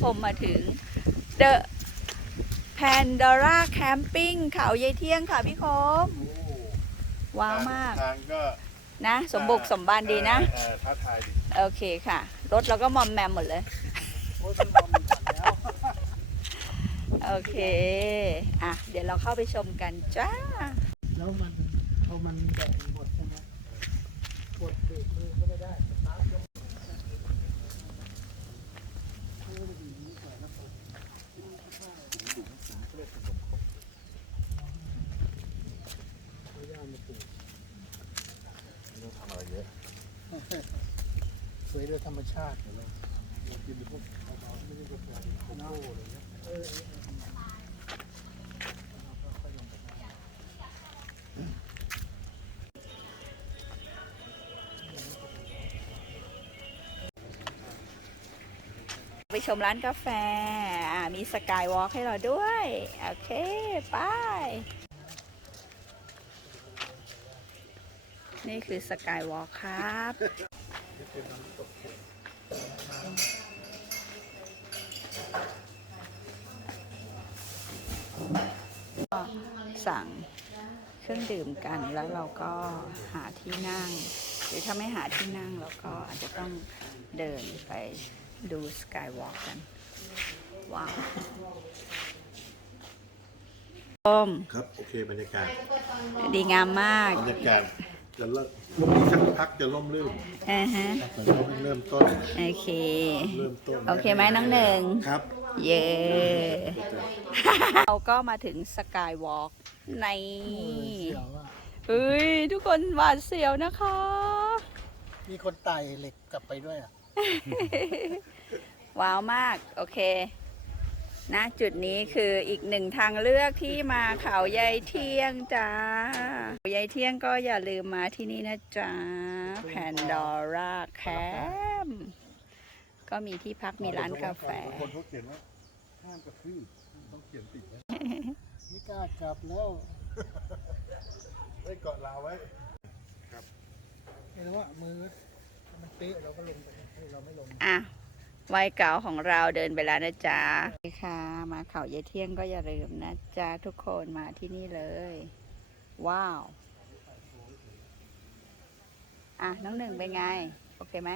ชมมาถึง The Pandora Camping เขายายเที่ยงค่ะพี่คม ว้าวมาก ทางก็นะ สมบุกสมบันดีนะ เออท้าทายดีโอเคค่ะ รถเราก็มอมแมมหมดเลย โอ้ยมันบอมกันแล้วโอเค อะ เดี๋ยวเราเข้าไปชมกันจ้า แล้วมันพอมันแดดหมดใช่ไหมกดเบรกมือก็ไม่ได้สตาร์ทยกเออดีนี่ก่อนนะผมเอาย่ามาปลูก ไม่ต้ องทำอะไรเยอะ สวยด้วยธรรมชาติเลยกินพวกเราไม่ได้กาแฟโคโค่อะไรเงี้ยไปชมร้านกาแฟ มีสกายวอล์กให้เราด้วย โอเค ไป นี่คือสกายวอล์กครับก็สั่งเครื่องดื่มกันแล้วเราก็หาที่นั่ง หรือถ้าไม่หาที่นั่งเราก็อาจจะต้องเดินไปดูสกายวอล์กกัน ว้าวชมครับ โอเค บรรยากาศ ดีงามมาก บรรยากาศ จะเริ่มมีสักพักจะร่มรื่นอ่าฮะเหมือนเราเพิ่งเริ่มต้น โอเค เริ่มต้นโอเคไหมน้องหนึ่ง ครับ เย้ เราก็มาถึงสกายวอล์กในเสียวอะเฮ้ย ทุกคนหวาดเสียวนะคะ มีคนไต่เหล็กกลับไปด้วยอะ ว้าวมาก โอเค นะจุดนี้คืออีกหนึ่งทางเลือกที่มาเขายายเที่ยงจ้าเขายายเที่ยงก็อย่าลืมมาที่นี่นะจ๊ะแพนดอร่าแคมก็มีที่พักมีร้านกาแฟ คนเขาเขียนว่าห้ามกระทืบต้องเขียนติดไว้ไม่กล้าจับแล้วไว้เกาะลาวไว้ไม่รู้ว่ามือมันเป๊ะเราก็ลงไปเราไม่ลงอะ วัยเก่าของเราเดินไปแล้วนะจ๊ะค่ะ มาเขายายเที่ยงก็อย่าลืมนะจ๊ะทุกคนมาที่นี่เลย ว้าว อะ น้องหนึ่งเป็นไง โอเคไหม